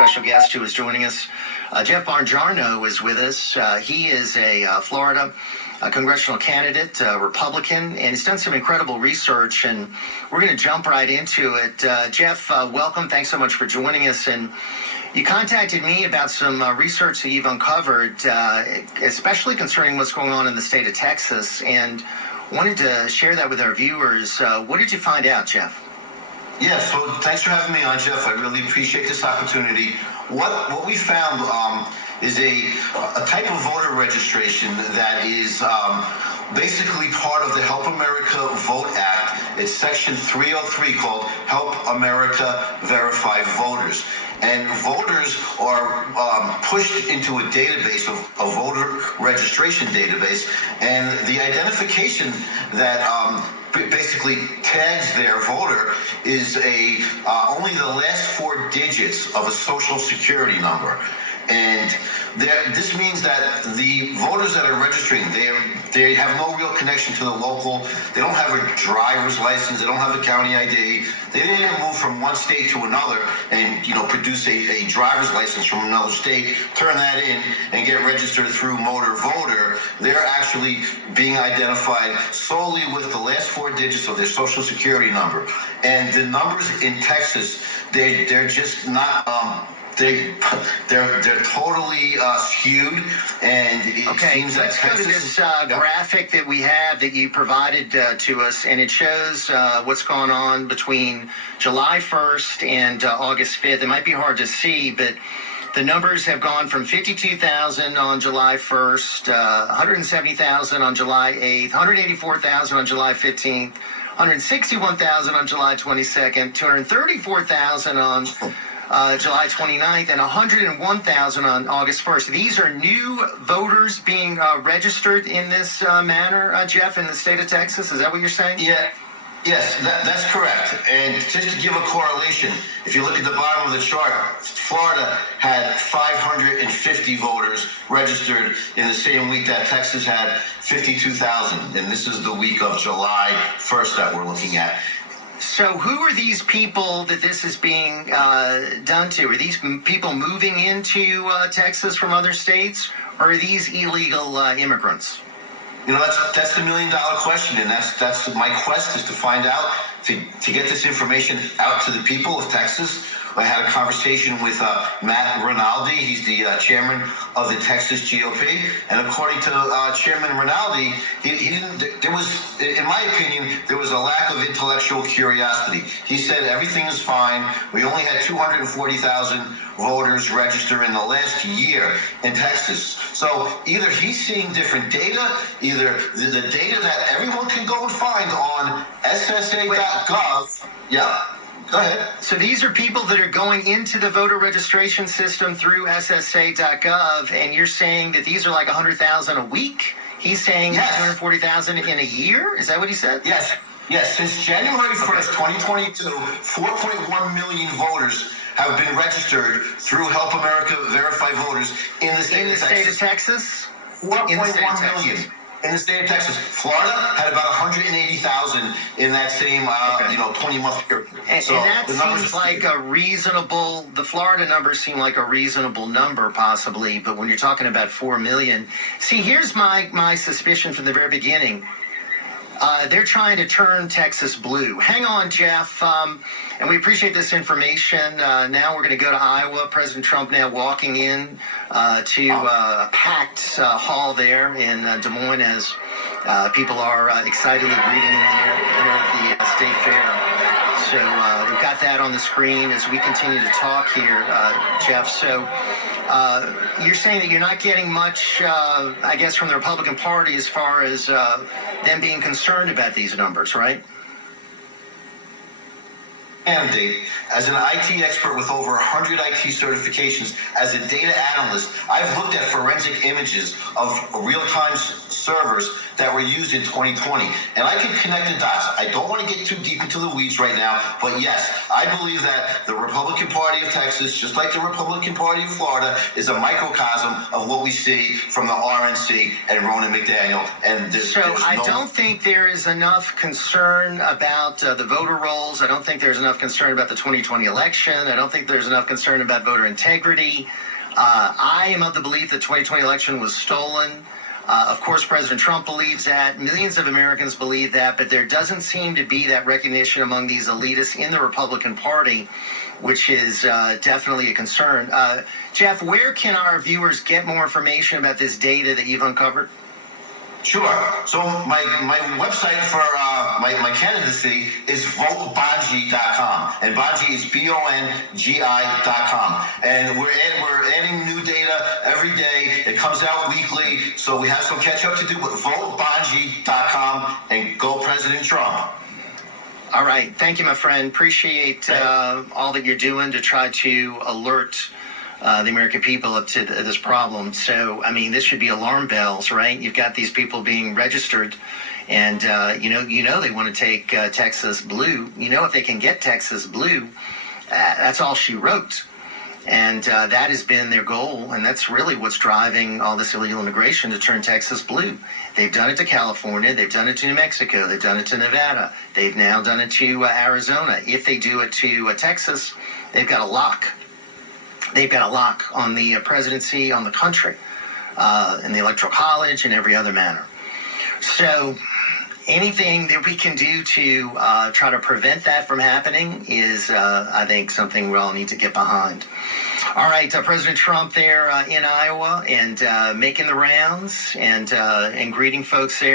Special guest who is joining us. Jeff Buongiorno is with us. He is a Florida congressional candidate, Republican, and he's done some incredible research, and we're going to jump right into it. Jeff, welcome. Thanks so much for joining us. And you contacted me about some research that you've uncovered, especially concerning what's going on in the state of Texas, and wanted to share that with our viewers. What did you find out, Jeff? Yeah, so thanks for having me on, Jeff. I really appreciate this opportunity. What we found is a type of voter registration that is basically part of the Help America Vote Act. It's Section 303 called Help America Verify Voters. And voters are pushed into a database, a voter registration database, and the identification that basically tags their voter is only the last 4 digits of a social security number. And this means that the voters that are registering, they have no real connection to the local. They don't have a driver's license. They don't have a county ID. They didn't move from one state to another and produce a driver's license from another state, turn that in, and get registered through Motor Voter. They're actually being identified solely with the last 4 digits of their social security number. And the numbers in Texas, they're just not. They're totally skewed, and it seems that let's go to this graphic that we have that you provided to us, and it shows what's going on between July 1st and August 5th. It might be hard to see, but the numbers have gone from 52,000 on July 1st, 170,000 on July 8th, 184,000 on July 15th, 161,000 on July 22nd, 234,000 on July 29th, and 101,000 on August 1st. These are new voters being registered in this manner, Jeff, in the state of Texas. Is that what you're saying? Yeah. Yes, that's correct. And just to give a correlation, if you look at the bottom of the chart, Florida had 550 voters registered in the same week that Texas had 52,000. And this is the week of July 1st that we're looking at. So who are these people that this is being done to? Are these people moving into Texas from other states, or are these illegal immigrants? That's the $1 million question, and that's my quest, is to find out, to get this information out to the people of Texas. I had a conversation with Matt Rinaldi. He's the chairman of the Texas GOP, and according to Chairman Rinaldi, there was, in my opinion, there was a lack of intellectual curiosity. He said everything is fine. We only had 240,000 voters register in the last year in Texas. So either he's seeing different data, either the data that everyone can go and find on SSA.gov. Yeah. Go ahead. So these are people that are going into the voter registration system through SSA.gov, and you're saying that these are like 100,000 a week? He's saying 240,000 in a year? Is that what he said? Yes. Yes. Since January 1st, 2022, 4.1 million voters have been registered through Help America Verify Voters in the state of Texas. 4.1 million. In the state of Texas. Florida had about 180,000 in that same, 20-month period. And that seems like a reasonable, the Florida numbers seem like a reasonable number, possibly, but when you're talking about 4 million, see, here's my suspicion from the very beginning. They're trying to turn Texas blue. Hang on, Jeff. And we appreciate this information. Now we're going to go to Iowa. President Trump now walking in to a packed hall there in Des Moines as people are excitedly greeting him there at the state fair. So we've got that on the screen as we continue to talk here, Jeff. So you're saying that you're not getting much, I guess, from the Republican Party as far as them being concerned about these numbers, right? Candidate, as an IT expert with over 100 IT certifications, as a data analyst, I've looked at forensic images of real-time servers that were used in 2020. And I can connect the dots. I don't want to get too deep into the weeds right now, but yes, I believe that the Republican Party of Texas, just like the Republican Party of Florida, is a microcosm of what we see from the RNC and Ronan McDaniel. And I don't think there is enough concern about the voter rolls. I don't think there's enough concern about the 2020 election. I don't think there's enough concern about voter integrity. I am of the belief that 2020 election was stolen. Of course, President Trump believes that. Millions of Americans believe that, but there doesn't seem to be that recognition among these elitists in the Republican Party, which is definitely a concern. Jeff, where can our viewers get more information about this data that you've uncovered? Sure. So my website for my candidacy is votebongi.com, and Bongi is BONGI.com. And we're adding new data every day. It comes out weekly, so we have some catch up to do. But votebongi.com, and go President Trump. All right. Thank you, my friend. Appreciate all that you're doing to try to alert the American people to this problem. So, I mean, this should be alarm bells, right? You've got these people being registered, and you know they want to take Texas blue. You know, if they can get Texas blue, that's all she wrote, and that has been their goal, and that's really what's driving all this illegal immigration, to turn Texas blue. They've done it to California, they've done it to New Mexico, they've done it to Nevada, they've now done it to Arizona. If they do it to Texas, they've got a lock. They've got a lock on the presidency, on the country, in the Electoral College, and every other manner. So anything that we can do to try to prevent that from happening is, I think, something we all need to get behind. All right, President Trump there in Iowa, and making the rounds, and greeting folks there.